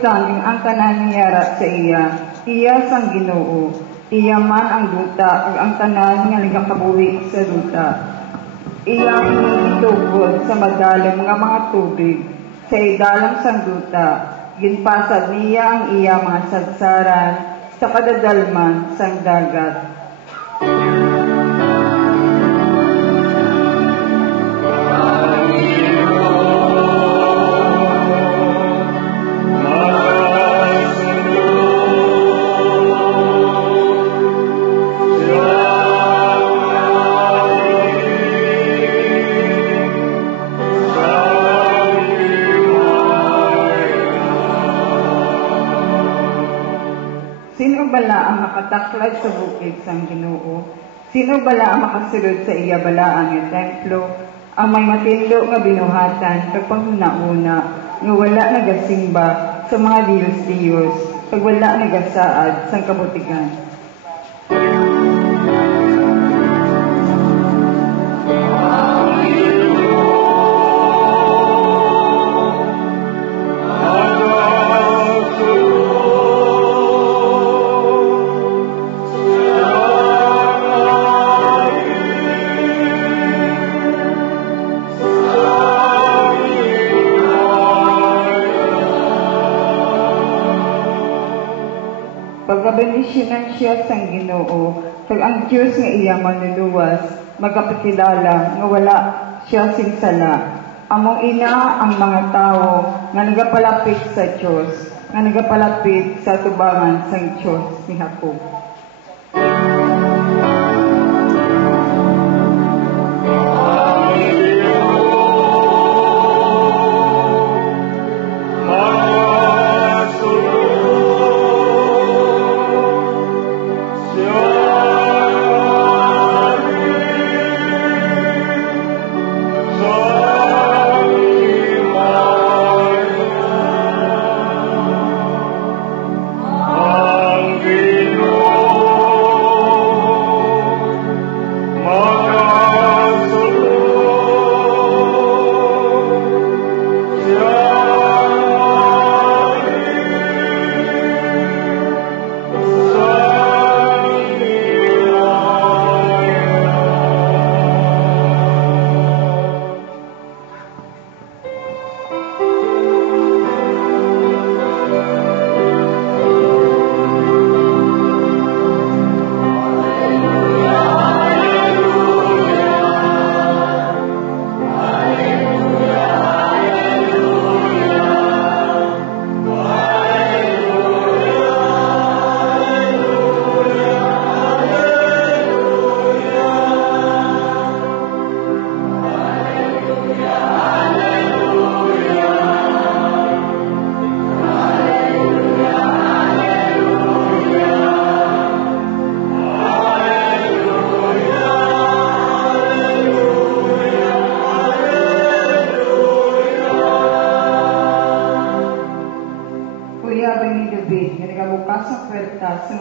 sanging ang tanan niyara sa iya sang Ginoo. Iya man ang duta, ug ang tanan nga nagakabuhi sa duta. Iya hinitugod sa madalang mga tubig, sa idalang sang duta. Ginpasad niya ang iya mga sadsaran sa kadadalman sang dagat. Sino bala ang makataklad sa bukid sang Ginoo? Sino bala ang makasulod sa iya balaang nga templo? Ang may matindog nga binuhatan kag panghuna-una nga wala nagasimba sa mga diyos-diyos kag wala nagasaad sang kabutigan. Pagkabenisyonan siya sang Ginoo, kag ang Diyos nga iya manluluwas, magapakilala nga wala siya sing sala. Among ina ang mga tao nga nagapalapit sa Diyos, nga nagapalapit sa tubangan sang Diyos ni Jacob.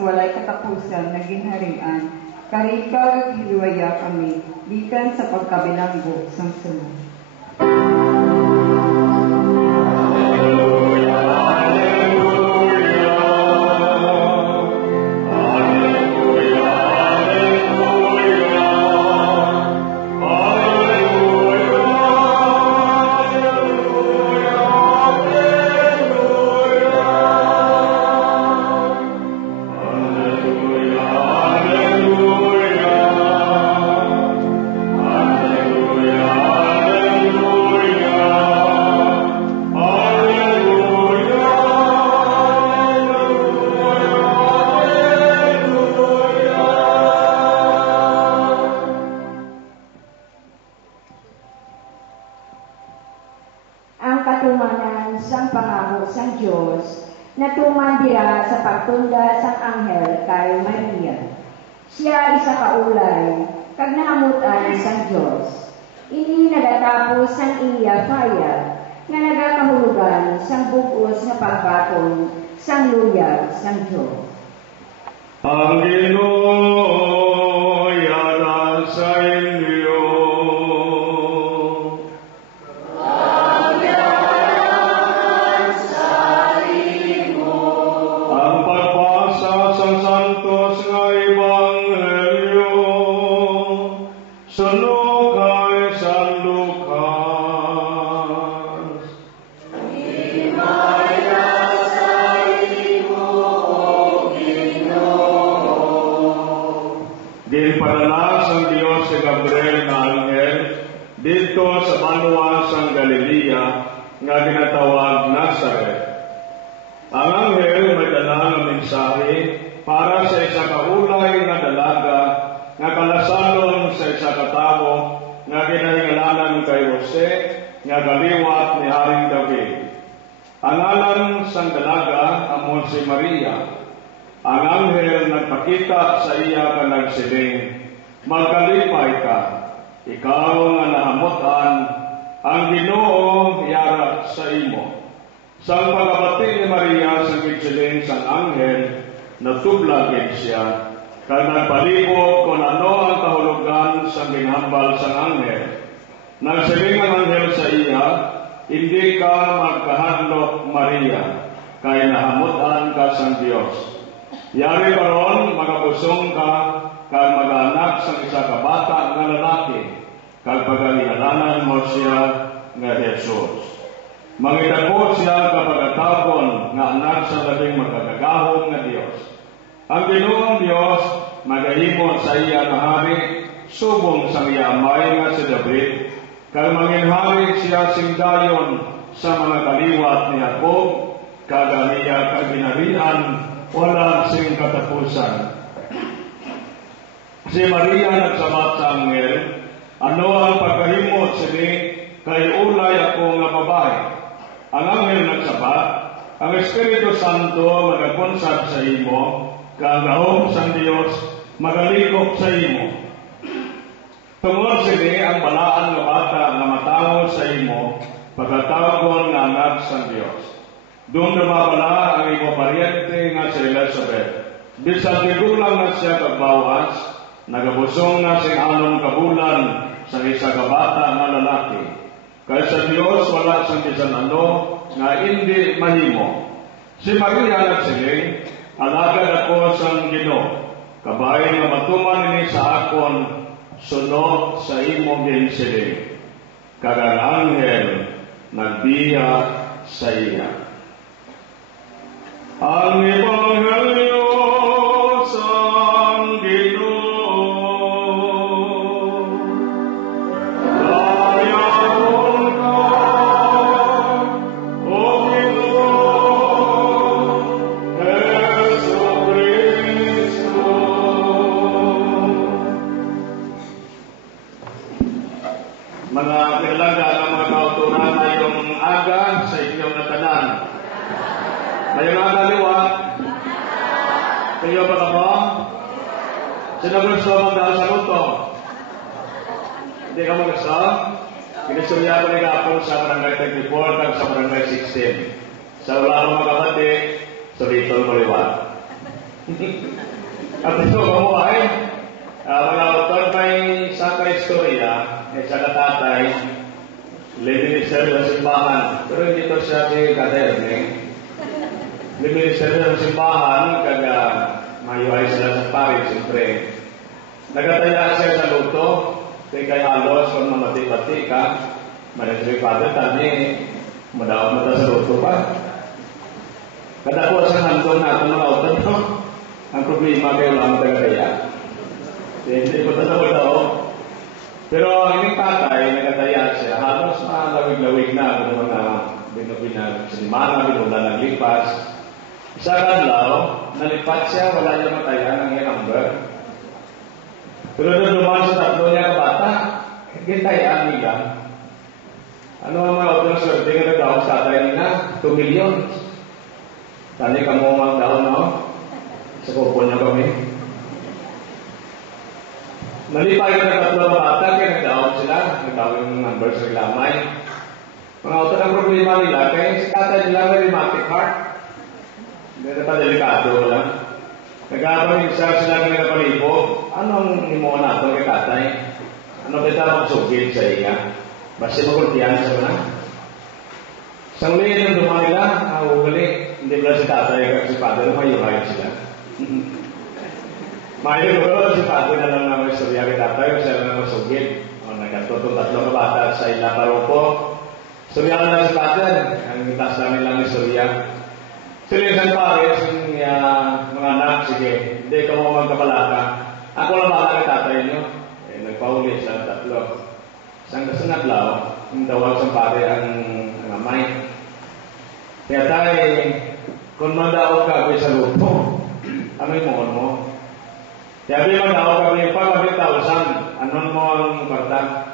Walay katapusan na ginharian, karika at hiluaya kami, gikan sa pagkabilanggo sang sunod. Natumandira sa pagtunda sang anghel kay Maria. Siya isa kaulay, kag nahamutan sang Dios. Ini nagatapos sang iya faya, nga nagakahulugan sang bugos nga pagbaton sang luyag sang Dios. Ang Ginoo yara sa inyo. Ang yaran sa inyo. Suno kay San Lucas. Ginpadala sang Dios si Gabriel nga anghel dito sa banwa sang Galilea nga ginatawag Nazaret. Ang anghel may dala nga mensahe para sa isa ka ulay nga dalaga nga kalasalon sa isa ka tawo nga ginahingalanan kay Jose nga galiwat ni Haring David. Ang ngalan sang dalaga amon si Maria. Ang anghel nagpakita sa iya ka nagsiling, magkalipay ka, ikaw nga nahamutan, ang Ginoo yara sa imo. Sang pagabati ni Maria sa gitsilin sang anghel, natublagin siya, kag nagpalibot kung ano ang kahulugan sang ginhambal sang anghel. Nagsiling ang anghel sa iya, hindi ka magkahadlok Maria, kay nahamutan ka sang Dios. Yari karon magabusong ka kag mag-anak sa isa ka bata nga lalaki kag pagangalanan mo siya nga Jesus. Mangitabo siya kapag-atapon nga anak sa labing magkagagahong nga Dios. Ang Ginoong Dios magahimo sa iya nga hari subong sa iya amay nga si David kag manginhari siya sing dayon sa mga kaliwat ni Jacob kag ang iya kaginarian wala sing katapusan. Si Maria nagsabat sa anghel, ano ang pagkahimot sini kay ulay ako nga babae. Ang anghel nagsabat, ang Espiritu Santo magagonsab sa imo, kang gahom sa Dios magalikop sa imo. Tungod sini ang balaan nga bata nga matawo sa imo, pagkatawagon nga anak sa Dios. Doon namabala ang imo paryente nga si Elizabeth. Bisan tigulang na siya kagbawas, nagabusong na sing anong kabulan sa isa ka bata nga lalaki. Kaya sa Dios wala sang bisan ano nga hindi mahimo. Si Maria nagsiling, alagad ako sang Ginoo. Kabay nga matuman ini sa akon sunod sa imo ginsiling. Kag ang anghel nagbiya sa iya. Ang Ebanghelyo sang Ginoo. Dayaon ka, O Ginoo, Jesucristo. Mga kilalaga ng mga kauturan na yung aga sa inyong natanan. Mayroon ang kaliwa. Kayo ba ako? Sino gusto magdahal sa luto? Hindi ka mo gusto? Pinisuriya ko ni Kapong sa barangay 24 at sa barangay 16. Sa wala akong magkabati, sa Little Bolivar. At ito ko ay, mga autor may sa ka-istorya, sa katatay, liminisir na simbahan. Pero hindi to siya si Katerne. Liminisir na simbahan, kaga mayuhay sila sa Paris, siyempre. Nagataya siya sa luto, kaya halos kung mamati-pati ka, manasiri father, tani, madawag mata sa luto pa. Kada po sa handong natin mga autor, no? Ang problema kayo lang tagataya. Hindi po tatawa daw. Pero ang inyong tatay, nagataya siya, halos lawig-lawig na, kung mga binag-sinimana, binula ng lipas. Sa kadlaw, nalipat siya, wala niya mataya ng yung number. Pero doon dumaan sa tatlo niya bata, gintayaan nila. Ano ang mga auto ng swerte nga nagdaw sa tatay nila? 2 million. Tani ka mo ang daw, no? Sa kupo niya kami. Nalipay ka ng tatlo ng bata, kaya nagdaw sila. Nagdaw yung number sa lamay. Mga auto ng problema nila, kaya si tatay nila may rheumatic heart. Hindi na pa delikado lang. Nag-aabang isa sila ng napalipo. Anong imo na ito kay tatay? Ano kita magsugid sa iya? Basta magultihan sa mga. Sang liit ng dumang nila, ugali. Hindi pala si tatay at si father, mayuhay sila. Mayroon, si Padre na lang naman istorya kita tayo, siya na masugid. Nagkatutong 3 kabata sa ila paroko. Istorya na si Padre, ang itas namin lang istorya. Silisan pares, yung mga anak, sige, hindi ka mo magkabalaka. Ako lang baka ng tatay nyo. Nagpauli sa 3. Isang kasunat lao, yung tawag sa Padre ang amay. Kaya tayo, kung mandaog ka sa lupo, amoy mohon mo. Kaya di mandaog ka yung 500,000, anon mo ang kwarta.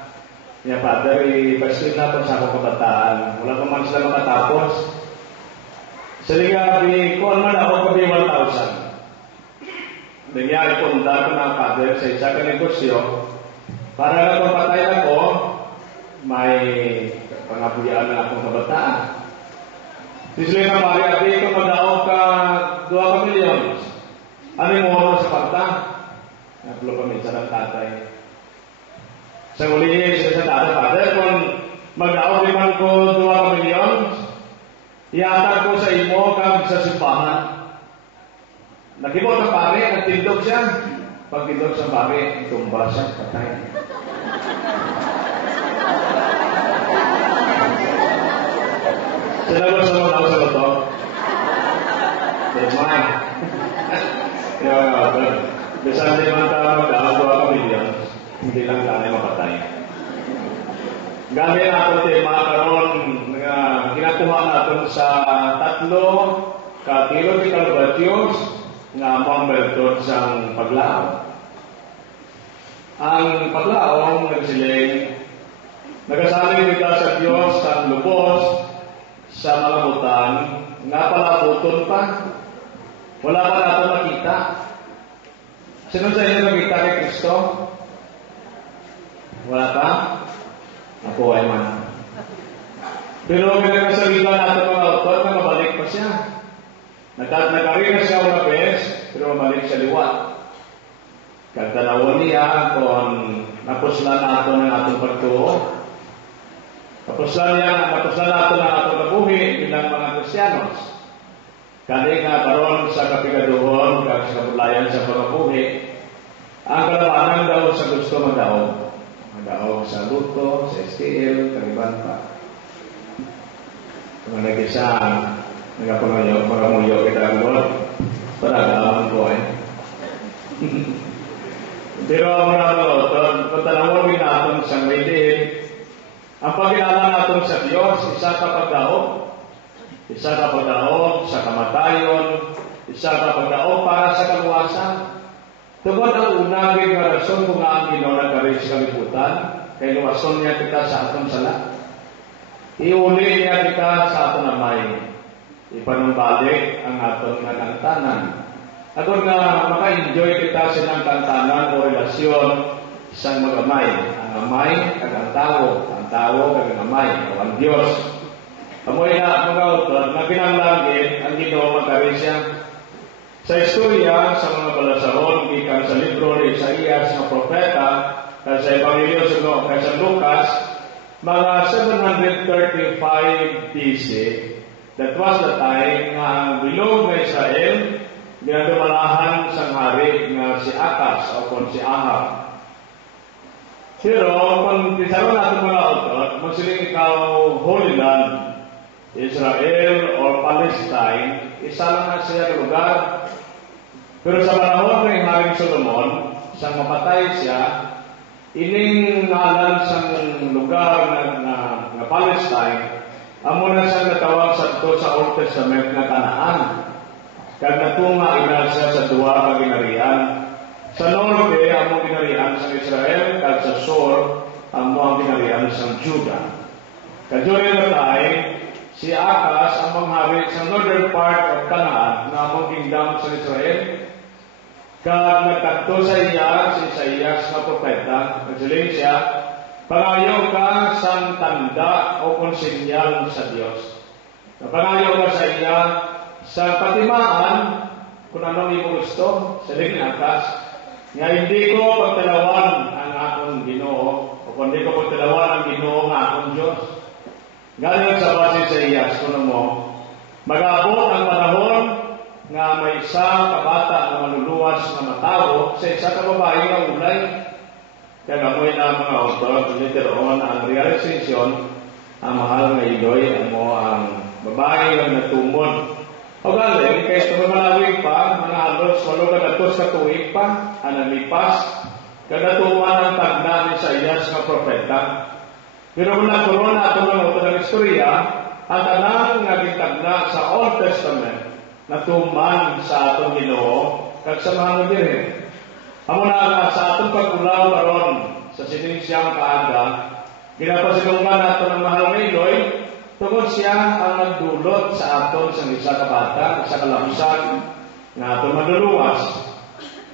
Kaya Father, ipaskin na ito sa akong kabataan. Wala pa man sila makatapos. Saliga, kung man ako kabi 1,000. Nangyari punta ko na Father sa isa ka negosyo. Para na kung patay ako, may pangabuyaan na akong kabataan. Sisili na pari, abi ko mag-aog ka 2 milyon. Ano yung mo sa kwarta? Naplo pa minsan ang tatay. Sa ulihin, sila sa tatay, Father, kung mag-aog naman ko 2 milyon, iatag ko sa imo kang sa simbahan. Nakibot ang pare, nagtindog siya. Pagtindog sa pare, tumba siya, patay. Sinagot sa mga tao sa loto. Demay. Bisan di man ka mag-aagawa ka milyon, hindi lang tayo mapatay. Gamit natin tema karon nga ginakuha natin sa 3 ka theological virtues nga among bertot sa paglaom. Ang paglaom nagsiling nagasalig kita sa Dios sa lubos sa malabutan nga palabuton pa. Wala pa nato makita. Sino sa inyo nakita kay Kristo? Wala pa? Ako ay man. Pero pinagkasalitan natin mga autor na mabalik pa siya. Nagkarina siya una bes, pero mabalik siya liwat. Kagdalawan niya kung napuslan nato ng atong pagtuo. Napuslan nato ng atong kabuhi bilang mga Kristiyanos. Kani nga karon sa kapigaduhon, kag sa kabulayan sa pagkabuhi, ang kalawanan daw sa gusto mag-aog. Mag-aog sa luto, sa STL, kaniban pa. Kung nag-isa, nagapangamuyo kita ang Lord, parang ko eh. Pero ang mga Lord, patanawagin natin sa mailin, ang pagkilala natin sa Diyos, isa ka pagdaog. Isa ka pagdaog sa kamatayon, isa ka pagdaog para sa kaluwasan. Tungkol ang unagin nga rason kung ang Ginoo nagkari sa kalibutan, kay luwason niya kita sa atong sala. Iuli niya kita sa atong amay. Ipanumbalik ang atong kantanan. Agod nga maka-enjoy kita silang kantanan o relasyon sa mag-amay. Ang amay, kag ang tao, kag ang amay, o ang Diyos. Amoy na mga autor na pinanglangin ang Ginoo magkari siya. Sa istorya sa mga balasahon, gikan sa libro ni Isaías na propeta, sa Ebanghelyo kay San Lucas, mga 735 BC, that was the time nga ang bilog na Israel ginadumalahan sa hari nga si Akas o kung si Ahab. Pero kung pisaron natin mga autor, magsiling ikaw Holy Land, Israel or Palestine, isa lang na siya lugar. Pero sa panahon ng Haring Solomon, sang mapatay siya, ining ngalan sa lugar na Palestine, amo na siya natawag sa Old Testament na Kanaan. Kag natunga ina siya sa 2 ka ginarian. Sa norte, amo ginarian sa Israel, kag sa sur, amo ang ginarian sa Judah. Kadyo na tayo, si Akas ang manghari sa northern part of Canaan na among kingdom sa Israel. Kag nagkadto sa iya, si Isaías na propeta, nagsiling siya, pangayaw ka sa tanda o konsinyal sa Diyos. Pangayaw ka sa iya, sa patimaan, kung anong imo gusto, siling ni Akas, nga hindi ko pagtalawan ang akong Ginoo, o kung hindi ko pagtalawan ang Ginoo nga akong Diyos. Galing sa base sa Isaías, kuno mo, mag-abot ang panahon nga may isa kabata na manuluwas na matawo sa isa ka babae nga ulay. Kaya ngamoy na mga autor, later on, ang realization, ang mahal nga iloy, ang babae nga natumon. O galing, kaya ito malawig pa, mga halos, walo ka natos katuig pa, ang nalipas, kadatuman ang tagna ni Isaias nga propeta. Pero kung nagkaroon na ito ng istorya, ang tanang naging tagna sa Old Testament, natuman sa atong Ginoo kag sa mga birhen. Amo na sa atong pagkulaw karon sa sininsiyang kaaga, ginapasilungan nato ng mahal nga iloy tungod siya ang nagdulot sa aton sa isa ka bata, isa ka lamsag nga aton maduluwas.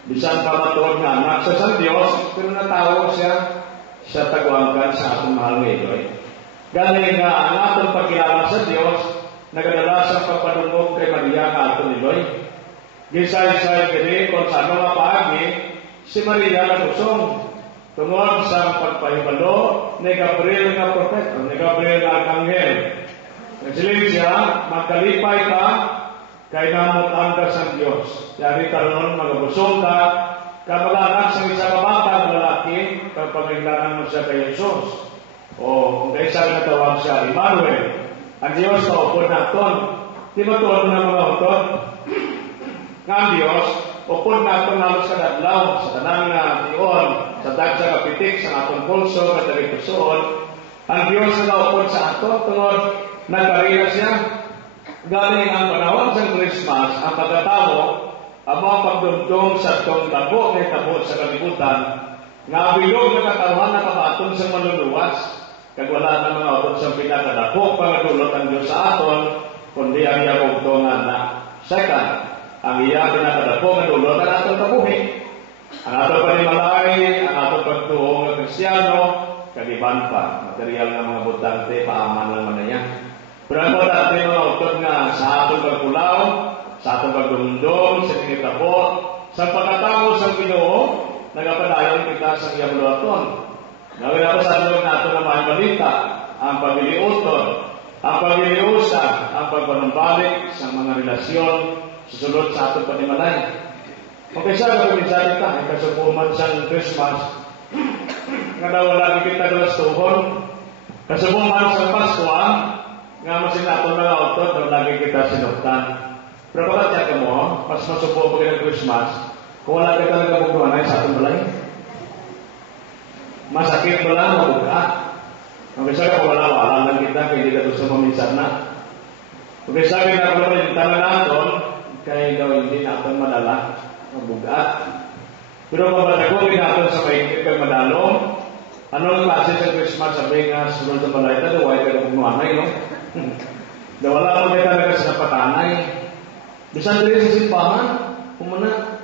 Bisan pa matuod nga anak sa Dios, pero natawag siya sa taguangkan sa atong mahal nga iloy. Galing nga ang atong pagkilala sa Dios, nagadala sa pagpadungog kay Maria nga ato niloy. Gisay-say kini kung sa ano nga paagi, si Maria na kusong tungod sa pagpahibalo ni Gabriel nga propeta, ni Gabriel nga arkanghel. Nagsiling siya, magkalipay ka, kay namutan ka sa Diyos. Yari karon mga busong ka, kamag-anak sa isa ka bata lalaki, kapag-iglanan mo siya kay Jesus. O kung kayo sa natawag siya, Emmanuel, ang Diyos na upod naton. Di ba tuwan na mga utod? Nga ang Diyos, upod naton halos kadadlaw sa tanang na iyon, sa dagsa kapitik, sa atong pulso, katagitusoon. Ang Diyos na upod sa aton, tungod, nagkarina siya. Galing ang panahon sa Christmas, ang pagkatawo, ang mga pagdumdum sa itong tabo na tabo sa kalibutan, nga bilog na katawan na kabaton sa manluluwas. Kag wala na mga utod sa pinakadako pangadulot ang Diyos sa aton, kundi ang iya kugtungan na second, ang iya pinakadako madulot ang atong kabuhi. Ang atong panimalay, ang atong pagtuong ng Kristiyano, kagiban pa, material ng mga butante, paaman lang man na yan. Pero ang importante mga utod nga sa atong pagkulaw, sa atong pagdumdum, sa pinitabo, sa pagkatapos ng Ginoo, nagapadayon kita sa iyang luwaton. Nawin ako sa atin nato na mga balita, ang pagiliuton, ang pagiliusan, ang pagpanumbalik sa mga relasyon susunod sa atong panimalay. Okay, sa kapag-insa kita, ay kasupuman sa Christmas, nga daw lagi kita galastuhon, kasupuman sa Pasko, nga masinato na autot, daw lagi kita sinuktan. Pero bakit ka mo, mas masupo pag ng Christmas, kung wala kita nagkabukuhan ay sa atong balay. Masakit mo lang, mabuka. Mag-isa ka, wala lang kita, kaya hindi ka gusto maminsan na. Mag-isa ka na kung rin tangan natin, kaya daw hindi natin madala, mabuka. Pero mabalagokin natin sa maikip kay madalong, anong klase sa Christmas, sabi nga, sunod sa balay, taduway ka na kumuanay, no? Wala mo kita na kasi napatanay. Bisan dili sa simbahan, kumuna,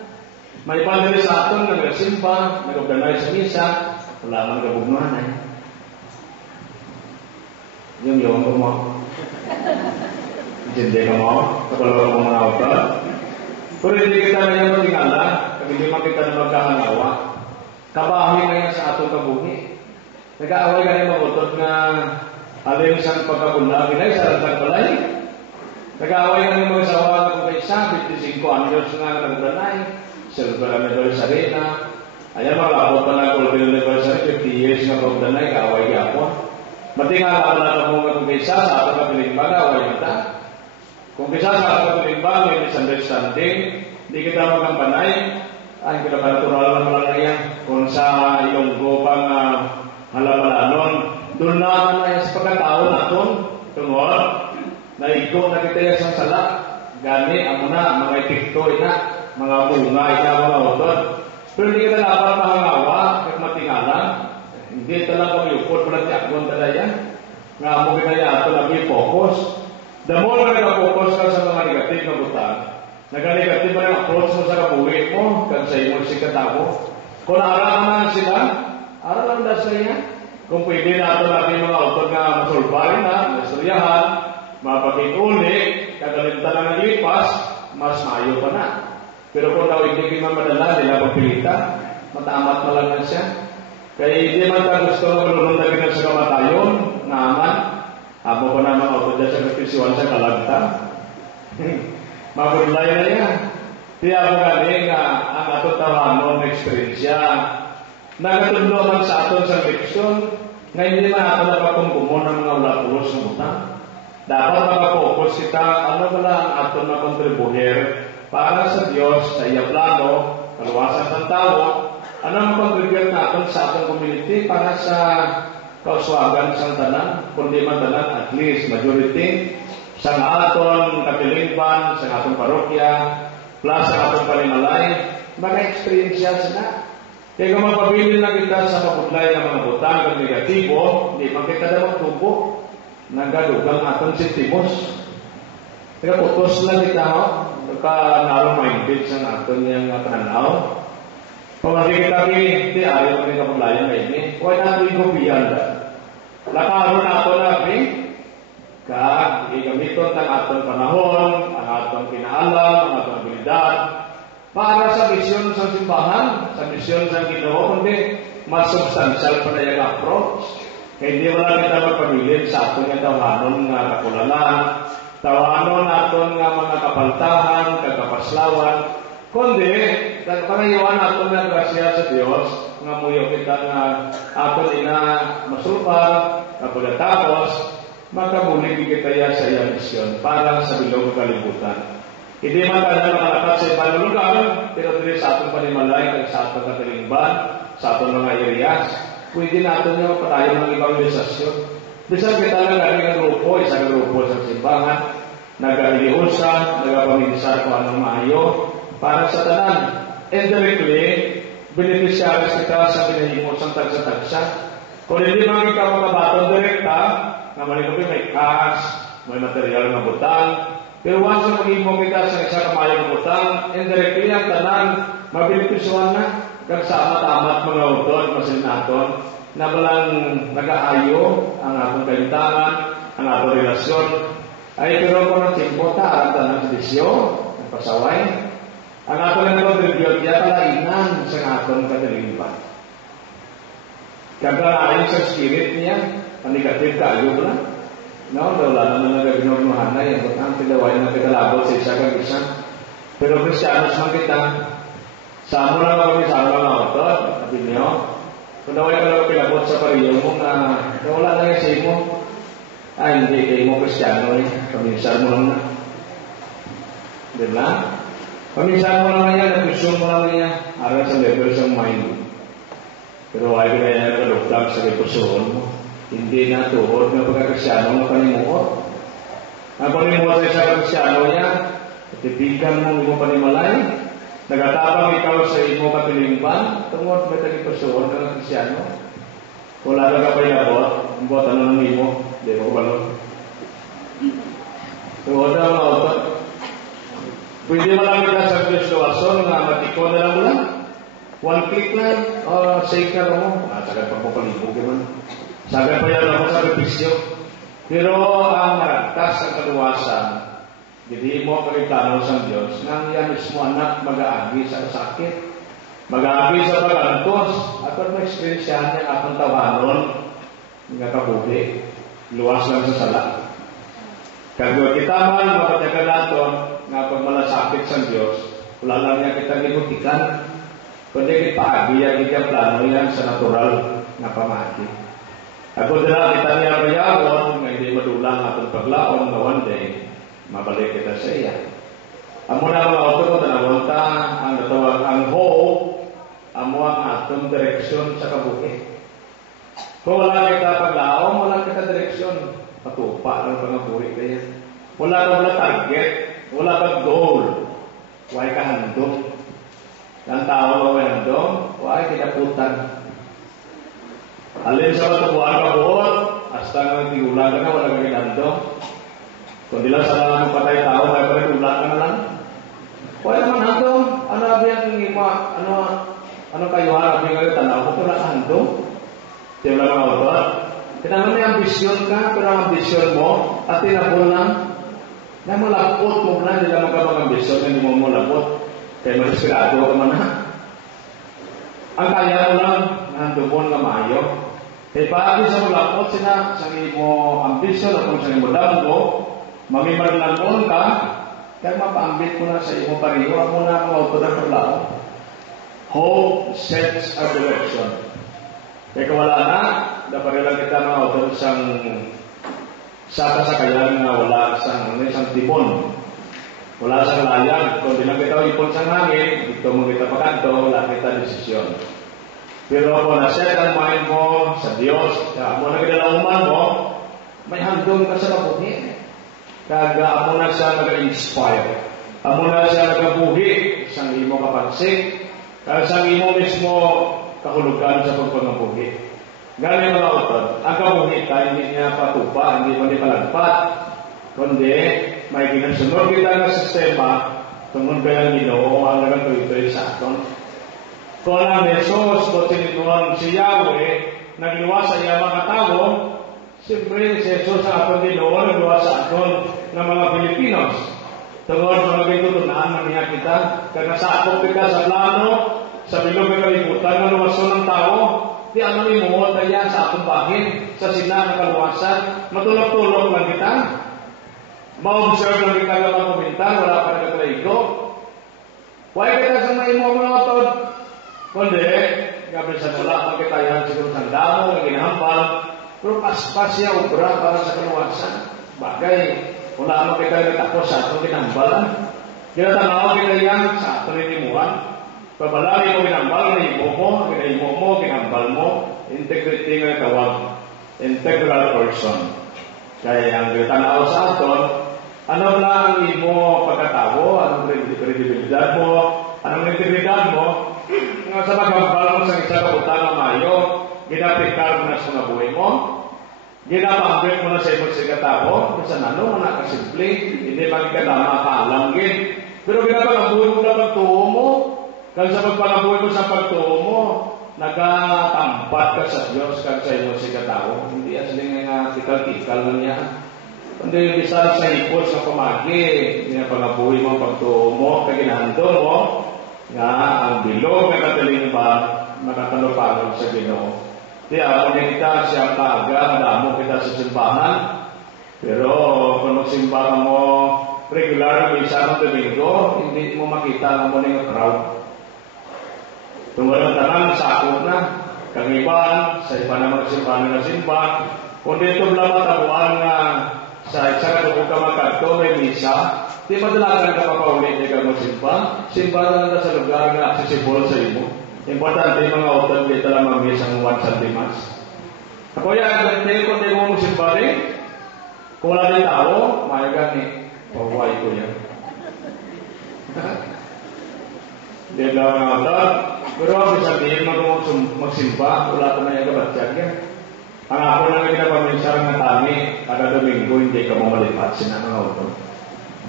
may pandali sa aton, nag-simba, nag-organize sa misa, wala man kabugnuhan eh. Yung ko mo. Hindi ka mo. Kapalawa ko mga autor. Pero hindi kita na yung matingala. Kami hindi man kita na magkakanawa. Kabahay na yan sa atong kabuhi. Nag-aaway ka rin mabutot na alin sa pagkabula. Kinay sa rantang balay. Nag-aaway ka rin mag-asawa kung kay isa, 25 anyos nga nagdanay. Silveran na doon sa arena. Ayan, malabot pa na Golden Anniversary, 50 years nga pagdanay, kaaway yapon. Matinga ka na mo kung kaysa sa ato kapiling ba, kaaway mata. Kung kaysa sa ato kapiling ba, may misunderstanding, hindi kita magampanay, ay, kita natural na lang yan. Kung sa iyong gopang halapalanon, doon na yan sa pagkatao natin, tungod, naigo na kita yung sala, gani, amo na, mga itikto na, mga bunga, mga utod. Pero hindi kita dapat mahangawa at matingalan. Hindi talaga mayupod pala tiyakbon talaga yan. Nga mo kinaya ito lagi focus. The more na nag-focus ka sa mga negative na butang, nag-negative na yung approach mo sa kabuhi mo, kag sa imo si katabo. Kung naaraman na sila, aralan na sa iya. Kung pwede na ito natin mga autor na masulbahin na, masturyahan, mapakikuli, kagalintan na naglipas, mas mayo pa na. Pero kung daw hindi man madala, nila pagpilitan, matamat na lang na siya. Kaya hindi man ta gusto malulong na kita sa kamatayon, naman, amo pa naman auto dyan sa kapisiwan sa kalagta. Mabudlay na niya. Tiya mo galing ang ato tawanon eksperyensya. Nagatudlo man sa aton sa leksyon, nga hindi man ato napagkumkumon ng mga ulapulos ng utang. Dapat makapokus kita, ano pala ang ato na kontribuher para sa Diyos, sa iya plano, kaluwasan ng tao, ano ang contribute natin sa atong community para sa kauswagan sa tanan, kundi man tanan at least majority sa aton katilingban, sa atong parokya, plus sa atong panimalay, mga-experience sila. Kaya kung mapabilin lang kita sa mapudlay ng mga butang at negatibo, hindi man kita na magtubo. Nagadugang aton sentimos. Kaya putos lang kita, narrow-minded sa aton yung pananaw. Kung makikita kita, ayaw kami kapaglayan na ini. Huwag natin yung gubiyan na. Lakaroon nato na, igamiton ng aton panahon, ang aton kinaalam, ang aton abilidad, para sa misyon sa simbahan, sa misyon sa Ginoo, kundi mas substantial pa na yung approach. Kaya hindi wala kita magpabilin sa aton nga tawanon nga kakulalan, tawanon aton nga mga kapaltahan, kagapaslawan, kundi pangayuan aton nga grasya sa Dios nga muyo kita nga aton ina masulpar, kapagkatapos makabulig kita ya sa iyang misyon para sa bilog kalibutan. Hindi man tayo makalakat sa ibang lugar, pero dito sa atong panimalay, sa atong katilingban, sa atong mga areas, pwede natin yung patayo ng evangelisasyon. Bisan kita lang galing ang grupo, isang grupo sa simbahan, nag-aliusan, nag-paminsar kung anong maayo, para sa tanan. Indirectly, beneficiaries kita sa pinahimos ang tagsa-tagsa. Kung hindi man ikaw makabatong direkta, na malikabi may cash, may material na butang, pero once na mag-imong kita sa isa kamayang na butang, indirectly ang tanan, mabilipisuan na, kag sa amat-amat mga utod, masinaton, na walang nag-aayo ang atong kaintangan, ang atong relasyon, ay pero kung ang simpo ta, ang tanang sedisyo, ang pasaway, ang atong ng contribute, ya kalainan sa atong katilimpan. Kagalain sa spirit niya, ang negative kayo ba? No, wala na nagaginonuhan na yan. Ang pinaway na pinalabot sa isa kag isa. Pero Kristiyanos man kita, sa mo lang kami sa mga autor, sabi niyo, kung naway ka lang pinabot sa pariyo mo na wala na yung sa imo, hindi kayo mo Kristiyano eh. Paminsan mo lang na. Di ba? Paminsan mo lang na yan, napisyon mo lang na yan, aral sa level sa mind. Pero ay kaya yan kaluklag sa repusoon mo. Hindi na tuhod ng pagkakasyano ng panimuot. Ang panimuot ay sa kasyano niya, katibigan mo imo panimalay, nagatapang ikaw sa imo katilingban, tungod may tagipasuon ka ng kasyano. Wala ka pa inabot, ang bot ano ng imo, di mo balon. Tuhod na mga otot. Pwede malaki ka sa Diyos kawason, nga matikon na lang mo lang. One click lang, save ka mo. Sagad pa mo palibog naman. Sagad pa yan ako sa repisyo. Pero ang maragtas ang kaluwasan, hindi mo kaliplano sa Diyos, nang yan mismo anak mag-aagi sa sakit, mag-aagi sa pag-antos, at kung ma-experiensyahan niya atong tawanon, nga kabuhi, luwas lang sa sala. Kagwa kita man, mapatyagan natin, nga pag malasakit sa Diyos, wala lang niya kita ginutikan, kundi ipaagi yan, kita plano yan sa natural na pamati. Ako nila kita niya bayawon, nga hindi madulang atong paglaon na one day, mabalik kita sa iya. Amo na mga auto ko, tanawang ta, ang natawag, ang hope, amo ang atong direksyon sa kabuhi. Kung wala kita paglaon, wala kita direksyon, patupa ng pangabuhi kaya. Wala ka wala target, wala ka goal, huwag ka handong. Ang tao may handong, huwag kinaputan. Alin sa matubuhan ka buot, hasta nga tigulan ka na, wala kang ginandong. Kung di lang sa mga patay tao, may pa rin ulan ka na lang. Wala naman handong. Ano abi ang ima, ano kayo abi nga tanaw mo, kung nasa handong? Di wala mga autor. Kailangan may ambisyon ka, pero ang ambisyon mo, at tinapon lang, na malapot mo na, hindi lang magkabang ambisyon, hindi mo malapot. Kaya marisirado ka man na. Ang kaya mo lang, nandumon nga maayo. Kaya paagi sa mulapot sina, sa mo ambisyon, at kung sa mo damgo, mamimaglangon ka, Kaya mapaambit ko na sa imo pariho, ako na ang auto ng parlao. Hope sets a direction. Kaya wala na, dapat lang kita mga auto sa kasakayan na wala isang tipon. Wala sa layag. Kung di lang kita ipon sa hangin, dito mo kita pakanto, wala kita desisyon. Pero kung na-set ang mind mo sa Diyos, kung na kinalauman mo, may handong ka sa mabuhi. Kaga amo na siya nag-inspire. Amo na siya nagabuhi sa imo kapansin. Kaya sa imo mismo kahulugan sa pagpangabuhi. Galing mga utod, ang kabuhi tayo hindi niya patupa, hindi mo palagpat. Kundi, may ginasunod kita ng sistema tungkol kaya Ginoo ang nagatuloy sa aton. Kung ang Jesus, kung sinunuan si Yahweh, nagluwa sa iya mga tao, siyempre, si Jesus ang atong Ginoo, nagluwa sa aton ng mga Pilipinos. Tungkol mga gitutunan ng niya kita, kaya sa atong kita sa plano, sa bilog ng kalibutan, na luwason ng tao, di ang manimuot na yan sa atong bahin, sa sina ng kaluwasan, matulog-tulog lang kita. Ma-observe lang kita ng mga komentar, wala pa nagkatraigo. Why kita sa mga imo mga otod? Kundi, gabi sa wala pang kitayan siguro sa damo, ng ginahambal, pero paspas siya obra para sa kaluwasan. Bagay, wala naman kita natapos sa atong ginambalan. Ginatanaw kita yan sa atong inimuan. Pabalari mo ginambal, ginahimo mo, ginambal mo, integrity nga tawag, integral person. Kaya ang ginatanaw sa aton, ano lang ang imo pagkatawo, anong kredibilidad mo, anong integridad mo, nga sa magambal mo sa isa kabutan ng mayo, ginapikar mo na sa mga buhay mo, ginapambit mo na sa imong sigatawo, sa nano mo na kasimple, hindi magkadama kaalanggin. Pero ginapangabuhay mo na pagtuo mo, kaya sa pagpangabuhay mo sa pagtuo mo, nagatampat ka sa Diyos kaya sa imong sigatawo. Hindi asli nga tikal-tikal lang yan. Kundi bisa sa ipos sa pamagi, ginapangabuhay mo pagtuo mo, kaya ginahando mo, nga ang bilog na kataling ba makatalupagan sa Ginoo. Kaya kung kita siya kaga, madamo kita sa simbahan, pero kung magsimba ka mo regular ng isa ng Domingo, hindi mo makita na mo ng crowd. Tungkol ang tanang, sakot na, kangiban, sa iba na magsimbahan na simba, kung dito lang matabuan na sa isang katubog ka magkanto, may misa, di madala ka papauli niya ka magsimba, simba na sa lugar na accessible sa imo. Importante mga utang dito lang mag-misa ng 1 Sunday Mass. Ako yan, kung di mo magsimba rin, kung wala din tao, mayagan eh. Pawai ko yan. Di lang mga utang, pero ang sabihin magsimba, wala ka na yung kabatyag yan. Ang ako na ginapaminsar ng tami, kada Domingo, hindi ka mamalipat sina mga utang.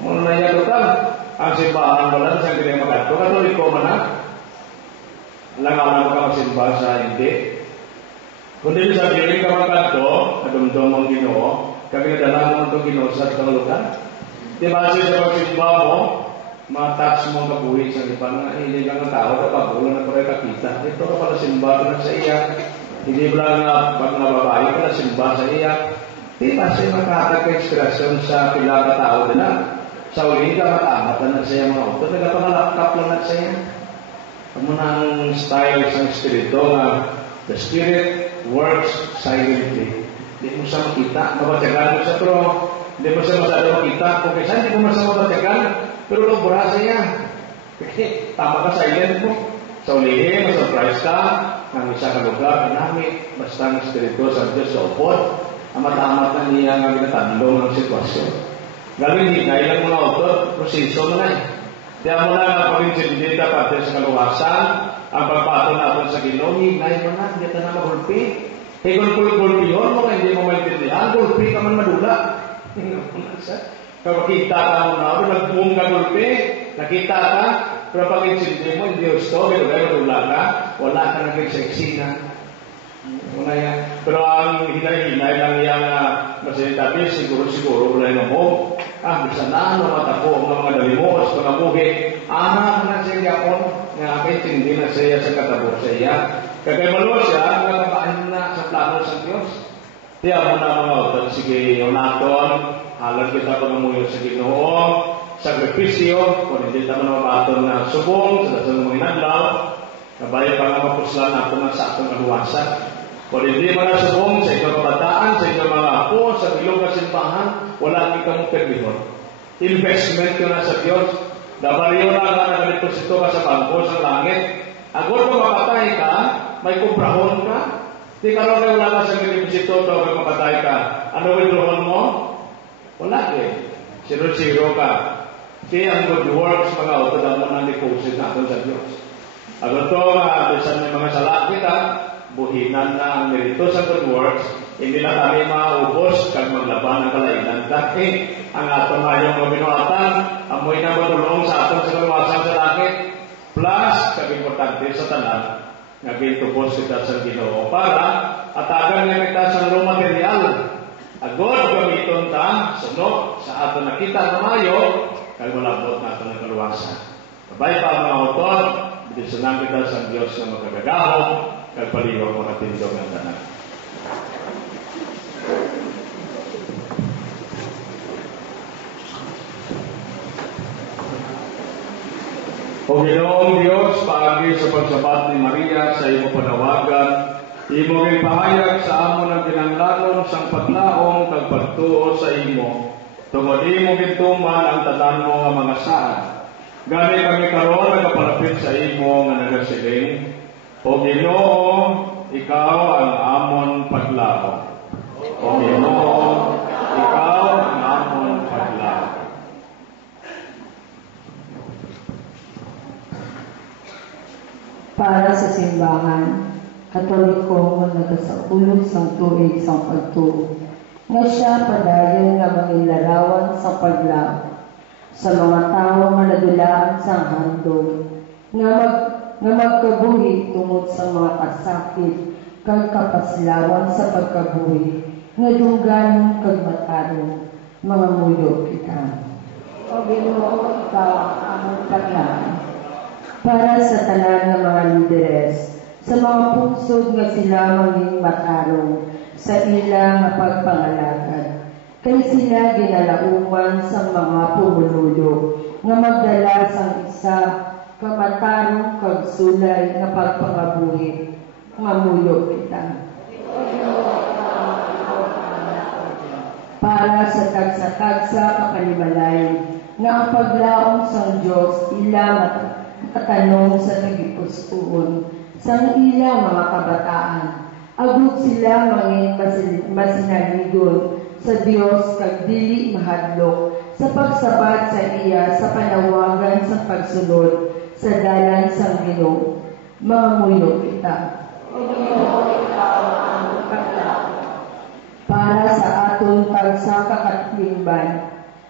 Muna na yan utang, ang simbahan mo lang, saan ganyan magato, katuloy ko man na. Langalan ka magsimba sa hindi. Kundi sabihin ka magkanto, kadumdum ang Ginoo, kami nadala mo itong Ginoo sa itong lugar. Di ba siya sa pagsimba mo, matouch mo ang kabuhi sa iba nga, hindi lang ang tao, kapag ulo na pare kakita. Ito ka pala simba ka na sa iya. Hindi pala nga, pag nababae ka na simba sa iya. Di ba siya makakag ka-expression sa pila ka tao nila. Sa uli ka makaamatan na siya mga auto, nagpapangalapkap lang na siya. Ano na ang style sa Espiritu nga, the Spirit works silently. Hindi mo siya makita, mabatyagan mo siya, pero hindi mo siya masyado makita. Kung kaysa hindi mo siya mabatyagan, pero lubra siya. Kasi tama ka silent mo. Sa ulihin, masurprise ka, ng isa ka lugar, namin, basta ang Espiritu sa Diyos sa upod, ang matamat na niya nga ginatandong ang sitwasyon. Galing hinay lang mga autor, proseso mo na eh. Kaya mo na ang pag-insindi dapat sa kaluwasan, ang pagpatol natin sa Ginoo, hinay mo na, hindi ka na magulpi. Eh kung gulpi yun, mga hindi mo maintindihan, gulpi ka man madula. Kapag kita ka mo na, nag-boom ka gulpi, nakita ka, pero pag-insindi mo, hindi gusto, pero kaya madula ka, wala ka nag-sexy na. Pero ang hinay-hinay lang yan na masalitabi, siguro wala yung mo. Bisa na, matapo ang mga dalimos, pangabuhi. Anak na siya yapon, nga hindi na siya sa katabok sa iya. Kaya malo siya, nagkabaan na sa plano sa Diyos. Kaya mo na mga utang, sige, naton, halang kita pangamuyo sa Ginoo, sakripisyo, kung hindi naman mabaton na subong, sa dasan mga inadlaw, kabayo pa nga mapuslan nato na sa atong kaluwasan. Kung hindi man subong sa inyong kabataan, sa inyong mga apo, sa ilong kasimbahan, wala kitang perdihon. Investment ko na sa Diyos. Dabaryo na nga nagaliposito ka sa bangko sa langit. Agod kung mapatay ka, may kumprahon ka. Di ka rin wala ka sa nagaliposito to kung mapatay ka. Ano withdrawon mo? Wala eh. Zero ka. Kaya ang good works, mga auto, mo ng deposit natin sa Diyos. Agad to, bisan may mga sala kita, buhinan na ang merito sa good works, hindi na kami maubos kag maglaban ng kalainan. Dahil ang atong ayong mga binuatan, amoy na matulong sa atong sa kaluwasan sa langit, plus kag importante sa tanan, nga gintubos kita sa Ginoo para atagan nga kita sa raw material. Agod gamiton ta suno sa aton nakita na mayo kag malabot nato ng kaluwasan. Kabay pa mga autor, bidisunang kita sa Dios nga magagahom kag paliwag mga tindog ng tanan. O Ginoong Diyos, paagi sa pagsabat ni Maria sa imo panawagan, imo gipahayag sa amon ang kinahanglanon sang paglaom kag pagtuo sa imo. Tungod imo gituman ang tanan mo nga mga saan. Gani kami karon nagapalapit sa imo nga nagasiling, O Ginoo, ikaw ang amon paglaom. O Ginoo, ikaw ang amon paglaom. Para sa simbahan, Katoliko nga nagasaulog sang tuig sang pagtuo, nga siya padayon nga mangilarawan sa paglaom sa mga tao nga nadulaan sa handog, nga magkabuhi tungod sa mga kasakit kag kapaslawan sa pagkabuhi, nga dungganon kag matarong mga muyo kita. O Ginoo, ikaw ang among paglaom. Para sa tanan ng mga lideres, sa mga puso nga sila maging matarong sa ilang pagpangalagad. Kay sila ginalauman sa mga pumululo nga magdala sang isa kamatarong kag sulay nga pagpangabuhi nga muyo kita. Para sa tagsa-tagsa kapanimalay nga ang paglaom sang Dios ila katanong sa nagipustuon sang ila mga kabataan. Agud sila mangin masinaligon sa Dios kag dili mahadlok sa pagsabat sa iya sa panawagan sa pagsunod sa dalan sang Ginoo. Mga muyo kita. Para sa aton pagsakakatlimban,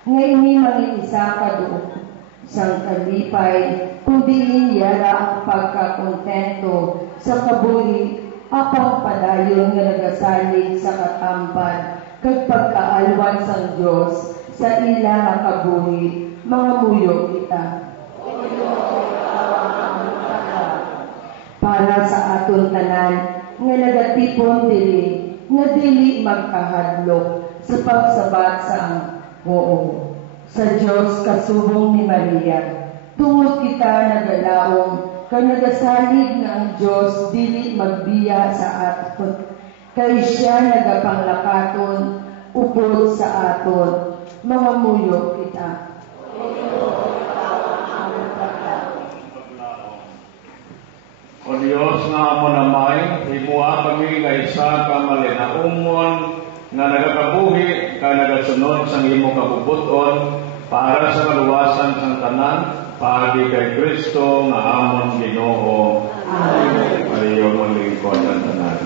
ngayon mangin isa kaduot sang kalipay, kundi yara ang pagkakontento sa kabuhi, apang padayon nga nagasalig sa katampan, kag pagkaalwan sang Dios sa ila nga kabuhi, mga muyo kita. Para sa aton tanan, nga nagatipon dili, nga dili magkahadlok sa pagsabat sa oo. Sa Diyos kasubong ni Maria, tungod kita nagalaom, kay nagasalig nga ang Diyos dili magbiya sa aton, kay siya nagapanglakaton, upod sa aton, mga muyo kita. O Diyos nga amo namay, himuha kami nga isa ka malinaumon, nga nagakabuhi, ka nagasunod sang imo kabubuton, para sa kaluwasan sang tanan, paagi kay Kristo nga amon Ginoo. Amen. Mariyo mong lingkod ang tanan.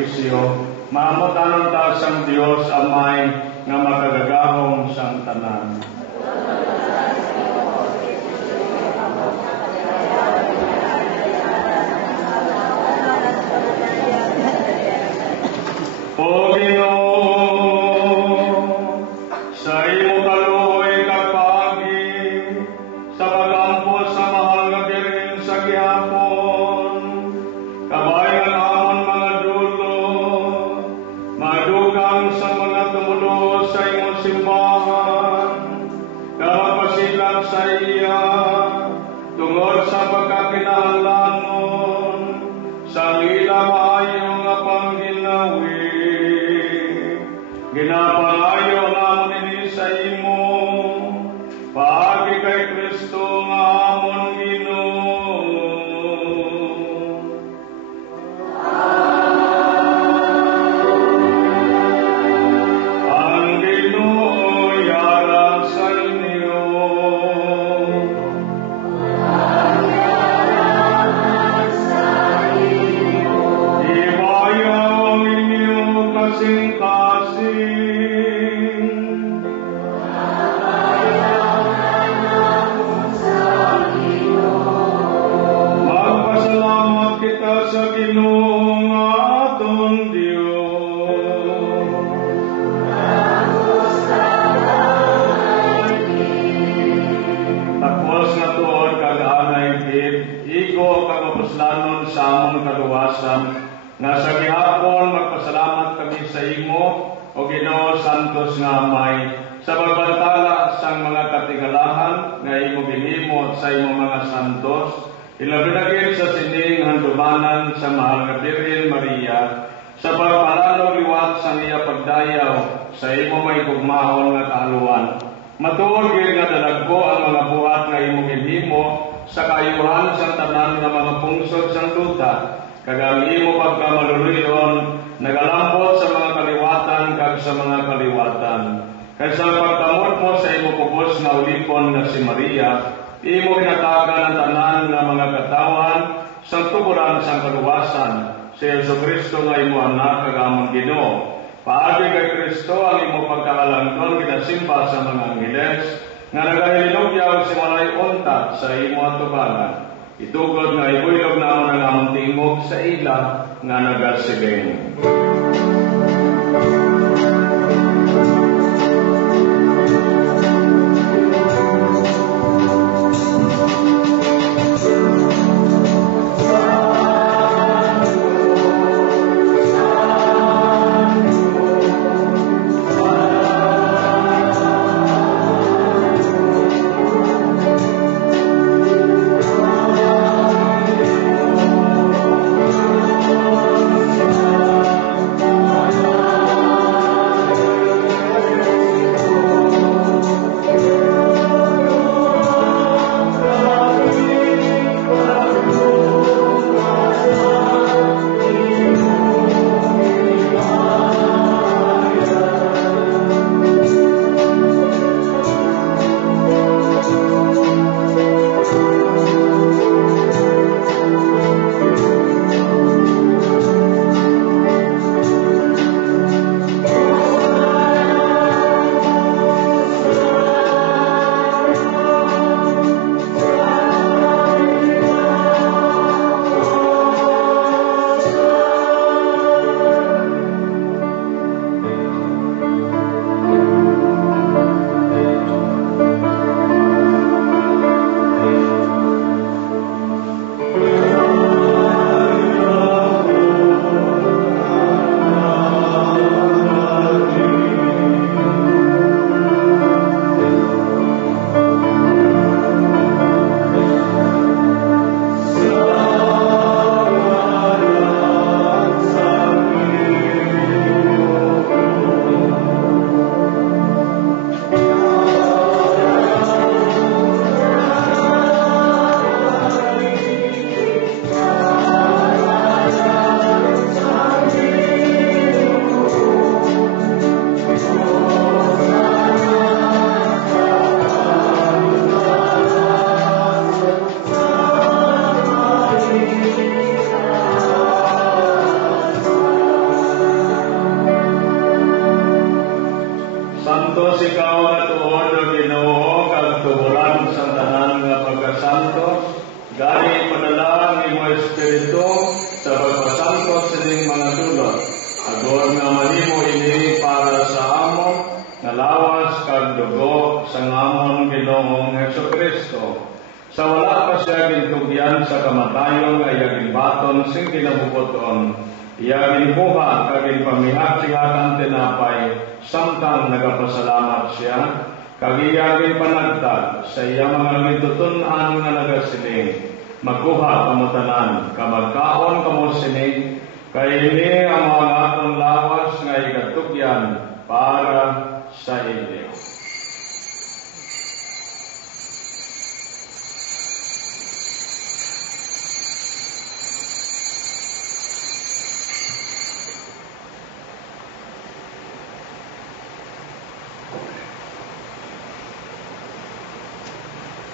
sakripisyo, maamot-anon ta sang Dios Amay nga makagagahom sang tanan. O Ginoo, sa imo kaluoy kag paagi, sa pag-ampo sa mahal nga Birhen sa gihapon, kabayan amon mga dulo, madugang sa mga tumulo sa imong simbahan, kapasilang sa iya, tungod sa pagkakinahanglanon, sa ilang maayo nga pangginawi. Ginapangayo namon ini sa imo, paagi kay Kristo nga amon Ginoo. Ang Ginoo yara sa inyo. Ibayaw ang inyo kasing-kasing. Magpasalamat kita sa Ginoo nga aton Dios. Tapos nga tuod kag anay gid, igo kag mapuslanon sa among kaluwasan, nga sa gihapon magpasalamat kami sa imo o Ginoo Santos nga Amay, sa pagbantala sang mga katigalahan nga imo ginhimo sa imo mga santos, ilabi na gid sa sining handumanan sa mahal nga Birhen Maria, sa pagpalalo liwat sa iya pagdayaw sa imo may gugmahon nga kaaluan. Matuod gid nga dalagko ang mga buhat nga imo ginhimo sa kaayuhan sa tanan nga mga pungsod sang duta, kag ang imo pagkamaluluyon nagalampot sa mga kaliwatan kag sa mga kaliwatan. Kay sa pagkamot mo sa imo kubos nga ulipon nga si Maria, imo hinatagan ang tanan nga mga katawan sa tuburan sang kaluwasan, si Jesucristo nga imo anak kag among Ginoo. Paagi kay Kristo ang imo pagkakalangton ginasimba sa mga angheles, nga nagahilinugyaw si walay unta sa imo atubangan. Itugod nga ibuyog namon ang among tingog sa ila nga nagasiging. Espiritu sa pagpasantos sining mga dulot. Agod nga mahimo ini para sa amon nga lawas kag dugo sa amon Ginoong Hesukristo. Sa wala pa siya gintugyan sa kamatayon nga iya ginbaton sing kinabubuton, iya ginbuhat kag ginpamihak singatan tinapay samtang nagapasalamat siya, kag iya ginpanagtag sa iya mga gitutunan nga nagasiling, magkuha kamo tanan, kamagkaon kamo sining, kay ini ang mga atong lawas nga igatugyan para sa inyo.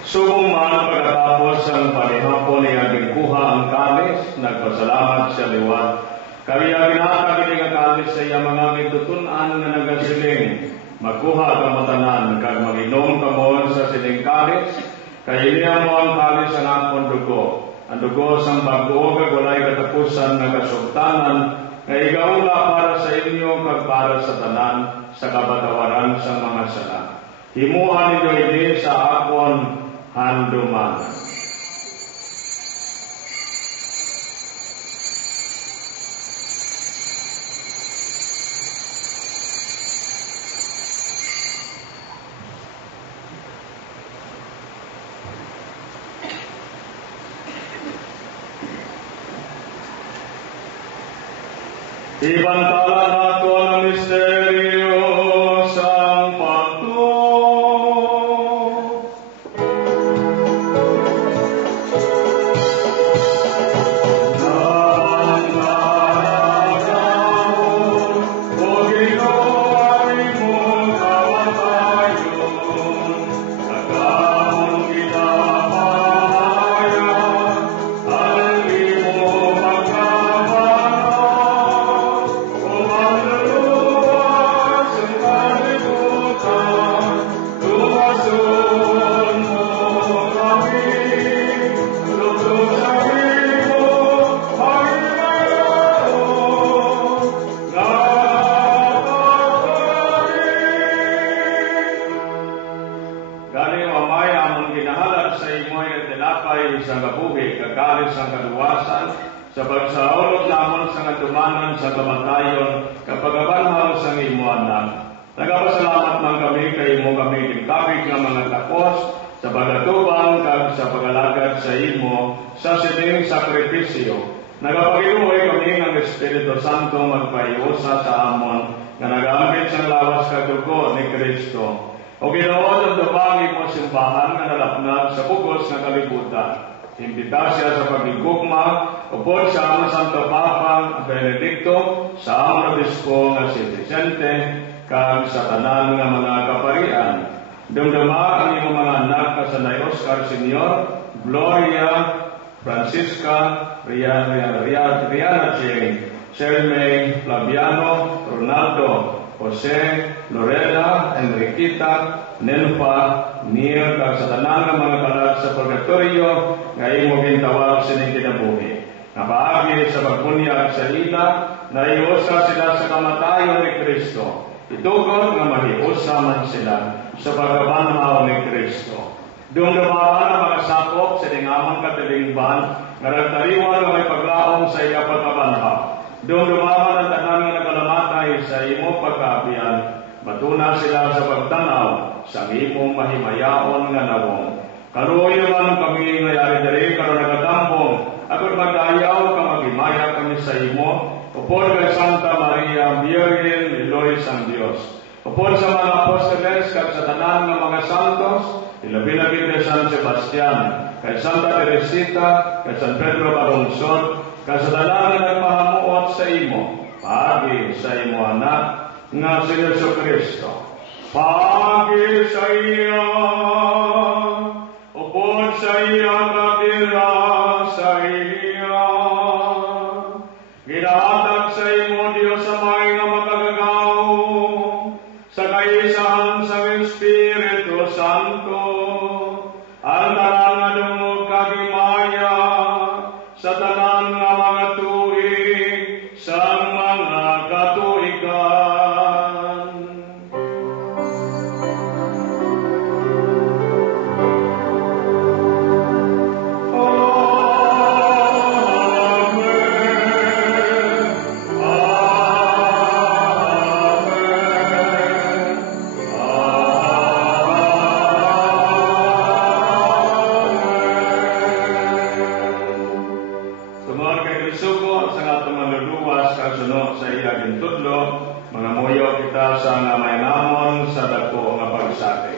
Subong man pagkatapos ang panihapon niya ginkuha ang kalis, nagpasalamat siya liwat. Kami ang ginakagili nga kalis sa iya mga gitutunan nga nagasiling, magkuha kamo tanan kag mag-inom kamo sa sining kalis, kay niya mo ang kalis ang akong dugo. Ang dugo sang bago kag walay katapusan nga kasugtanan, nga igaula para sa inyo kag para sa tanan sa kabatawaran sa mga sala. Himuan ninyo ini sa akon handuman. Ibantala nato ang misteryo sang pagtuo. Nanganagaon, o Ginoo mo kamatayon, nagkaon kinapamahayan, ang imo pagkabanhaw. Umaluwas ang kalibutan, lumason mo kami, lugod sa imo ay mayroon na pagkain. Gani mamay among ginahalad sa imoy nga tinapay sa kabuhi, kagalis ang kaluwasan, sa pagsaulog namon sa katumanan sa kamatayon, kapag abanhaw sa imo anak. Nagapasalamat man kami kay imo kami tingkapig nga mga tapos sa pagatubang kag sa pagalagad sa imo sa sining sakripisyo. Nagapagiluoy kami ng Espiritu Santo magpaiusa sa amon nga nagaambit sa lawas kag dugo ni Kristo. O Ginoo, dumdumagi mo simbahan nga nalapnag sa bugos nga kalibutan. Imbita siya sa pagigugma, upod sa among Santo Papa Benedicto, sa among Obispo nga si Vicente, kag sa tanan nga mga kaparian. Dumduma ang iyong mga anak na sa Nay Oscar Sr., Gloria, Francisca, Rihanna Jane, Shermaine, Flaviano, Ronaldo, Jose, Lorena, Enriquita, Nelfa, Neil, kag sa tanan nga mga kalag sa purgatorio, nga imo gintawag sining kinabuhi. Nga paagi sa pagbunyag sa ila, na iusa sila sa kamatayon ni Kristo. Itugon nga mahiusa man sila sa pagkabanhaw ni Kristo. Dumdumaan ang mga sakop sa dingamang katilingban, nga nagtariwan nga may paglaong sa iya pagkabanhaw. Dumdumaan ang tanan nga nagalamatay sa imo pagkaabian, matuna sila sa pagtanaw sa imong mahimayaon nga nawong. Karuoy naman kami nga yari diri karon nagatambong, agud magdayaw ka maghimaya kami sa imo, upod kay Santa Maria, Virgen Eloy sang Dios. Upod sa mga apostoles kag sa tanan nga mga santos, ilabi-labi kay San Sebastian, kay Santa Teresita, kay San Pedro Calungsod, kay sa tanan nga nagpahamuot sa imo, paagi sa imo anak nga si Jesucristo. Paagi sa iya, upod sa iya kabila sa iya, ginahatag sa imo Dios sa may nga makagagaw, sa kaisahan sa Espiritu Santo, ang tanan nga dungog kagimaya, sa tanan Kamuyo kita sa namay namon sa dako nga pagsati.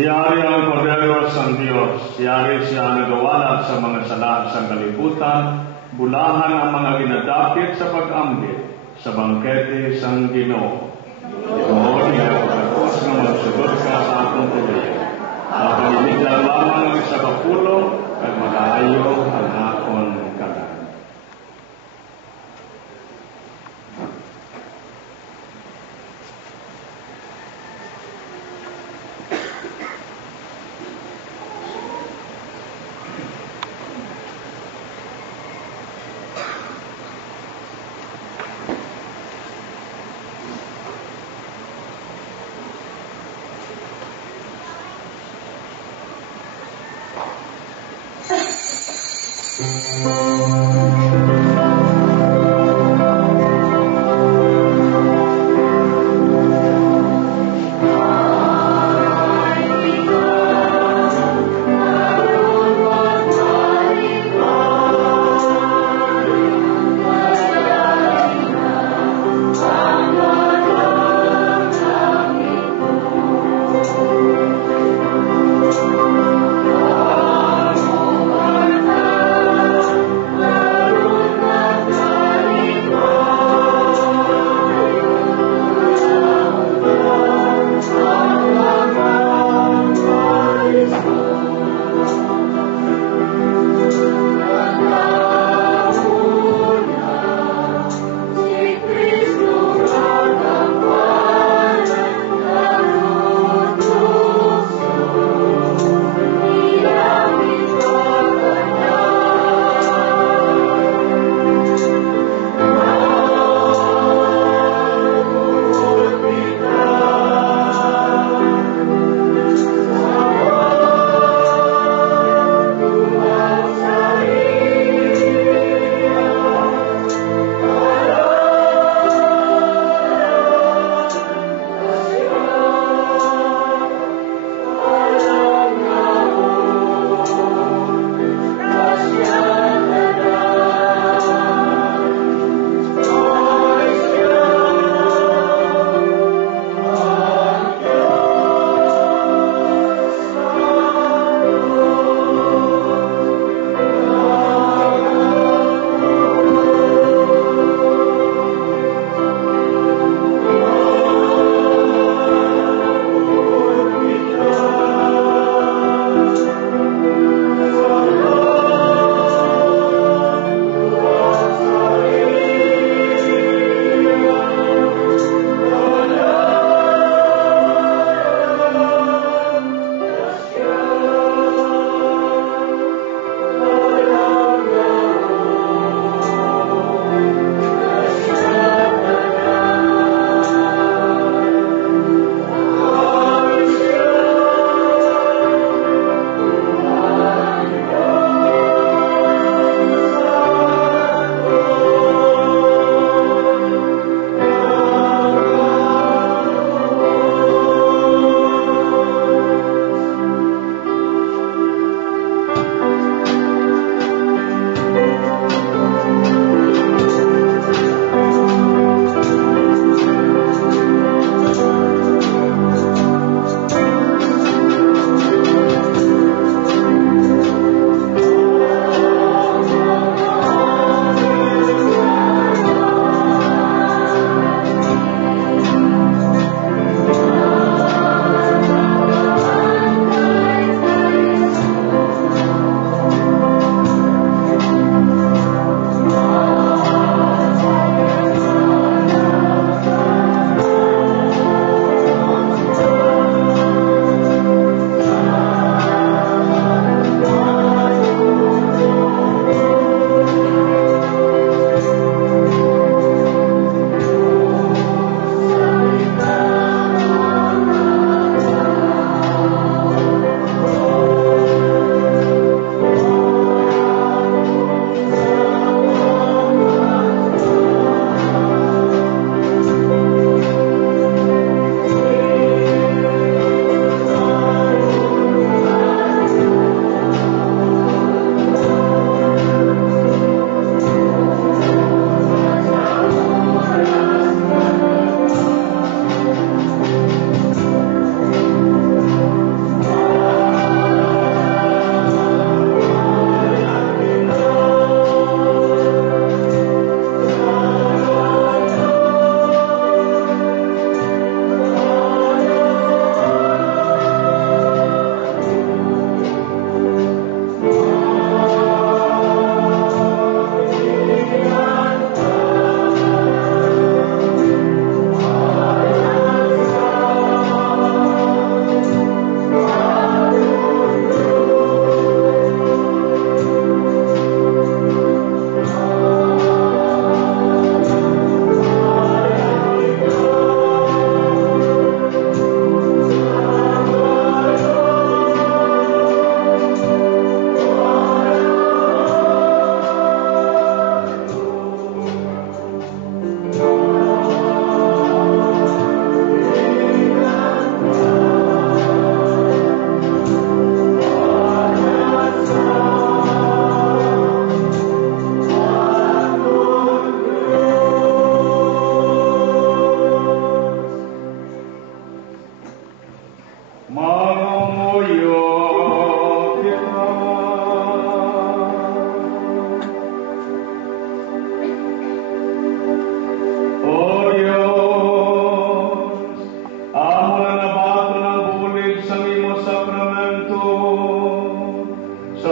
Siyari ang Kordero sang Diyos, siyari siya nagawalag sa mga sala sa kalibutan, bulahan ang mga ginadapit sa pag-ambit, sa bangkete sang Ginoo. Ginoo niya pagkakos na magsugod ka sa atong tuloy. Sa panimiglang lamang ang isa kapulo, at makaayo ang akon kanan. Amen.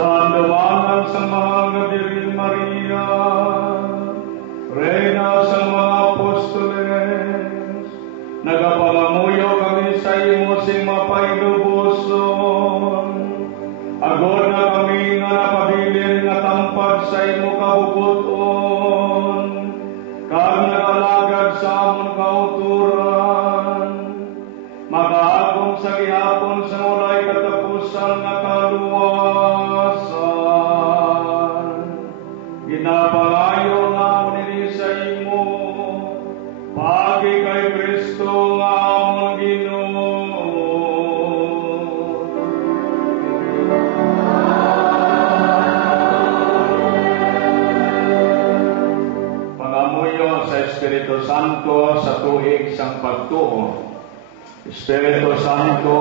Dumandumangan sa mga Birhen Maria, Reyna sa mga Apostoles, nagapangamuyo kami sa imo sing mapailubuson. Agod na kami nga napabilin nga tampad sa imo kabubuton, kag nagalagad sa amon kauturan, makaagom sa gihapon sa walay katapusan nga kaluwasan. Ginapangayo nga nini sa imo, pagi kay Kristo nga among Ginoo. Pangamuyo sa Espiritu Santo sa tuig sang pagtuo. Espiritu Santo,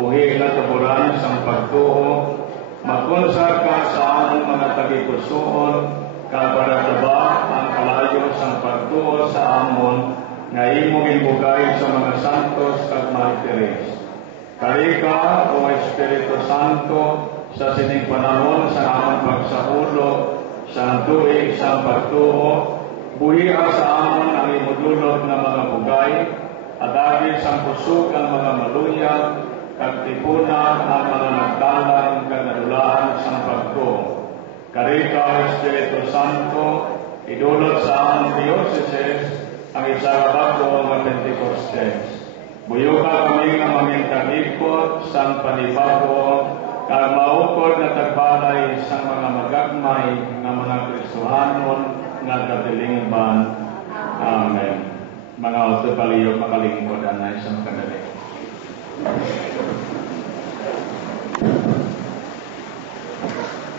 buhi na tuburan sang pagtuo, magkonsar ka sa among mga tagipusoon, kabarataba ang kalayo sang pagtuo sa amon, nga imong ibugay sa mga santos kag martires. Karika, o Espiritu Santo, sa sining panahon sa among pagsahulo, sa tuig sang pagtuo, buhi sa amon ang imudulot na mga bugay, at agil sang pusok ang mga maluyag, kag tipunan ang mga nagdalan kag nadulaan sang pagtuo. Karika, Espiritu Santo, idulot sa among Dioceses ang isarabago nga Pentecostes. Buyo ka kami nga mamintagikot sang panibago, kag maukod na tagbalay sang mga magagmay nga mga Kristohanon nga katilingban. Amen. Mga auto paliyok makalingkod na isang kadali.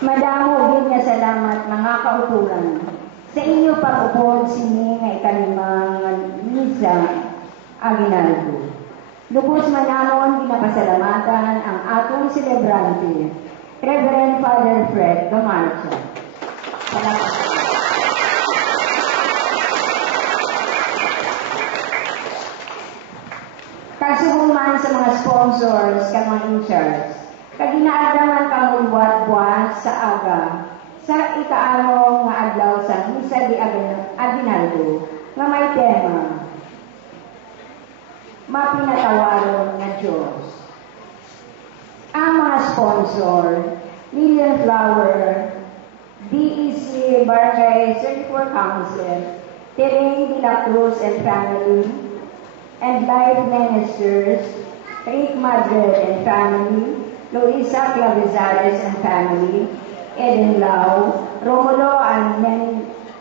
Madamo gid nga salamat mga kauturan sa inyo pag-upod sini nga ikalimang misa aginaldo. Lubos manamon ginapasalamatan ang atong celebrante, Reverend Father Fred Gamarcha. Kagsuhuman sa mga sponsors kag mga in-charge, kag ginaadaman kang buwan sa aga sa ikaarong nga adlaw sa Misa di Aguinaldo nga may tema Mapinatawaron nga Diyos. Ang mga sponsor, Lilian Flower, DEC Barangay 34 Council, Tereng de la Cruz and Family, and Life Ministers, Rick Madrid and Family, Luisa Clavizares and Family, Eden Lau, Romulo and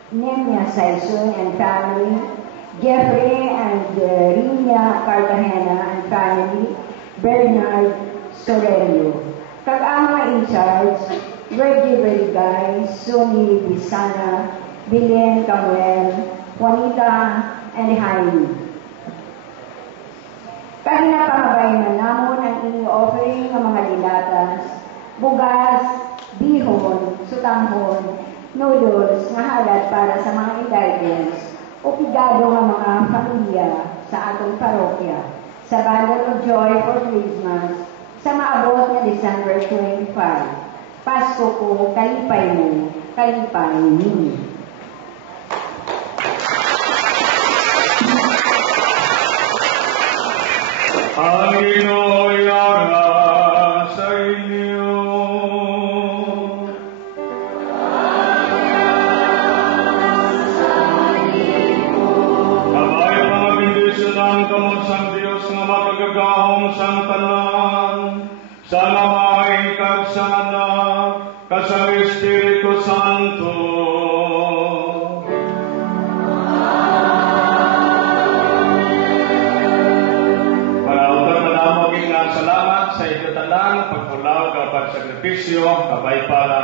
Nemia Saison and Family, Jeffrey and Rina Cartagena and Family, Bernard Sorello. Kag ang mga in-charge, Reggie Vergay, Suni Bisana, Bilen Camuel, Juanita, and Jaime. Kag napamabay na namon ang inyong offering ng mga dilatas, bugas, bihon, sutanghon, noodles nga halad para sa mga indulgence o pigado ng mga pamilya sa atong parokya sa Bundle of Joy for Christmas sa maabot na December 25. Pasko ko, kalipay mo, kalipay ninyo. Ang Ginoo'y sa inyo. Kabay mga bendisyonan kamo sang Dios nga makagagahom sang tanan, sana maingkag sana kasang Espiritu Santo. Pagpulaw kapag sakripisyo, kabay para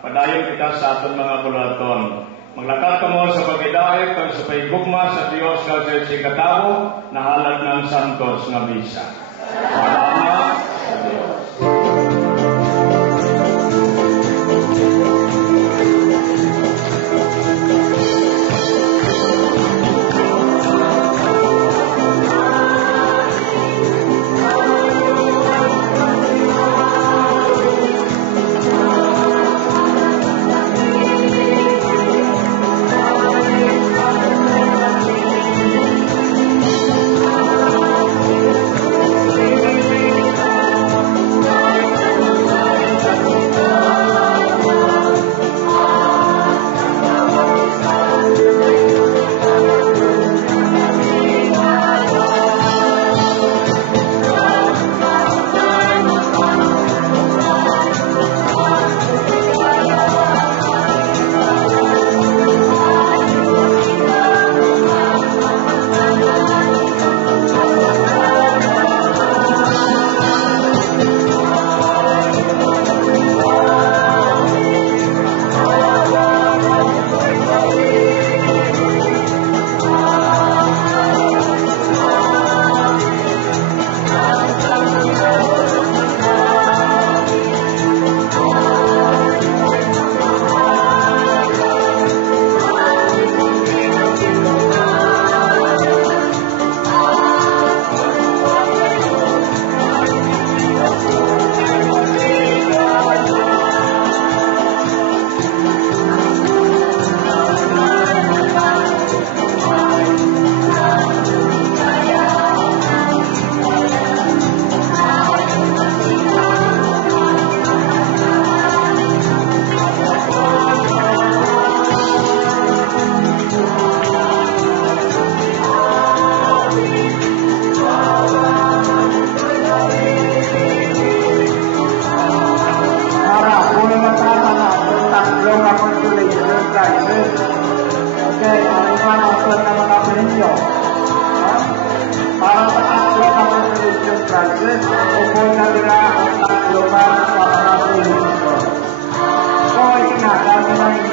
padayon kita sa aton mga bulaton. Maglakat ka mo sa pagidahit kag sa paigugma sa Dios kag sa sikatawo na halad ng santos nga misa. Salamat sa Dios.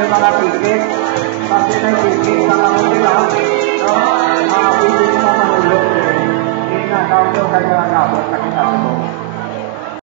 may mga ticket. Kasi may ticket sa mga sila. No? Mga ticket sa mahulog. Hindi na, kauso kayo ang nabot. Kasi sa ito.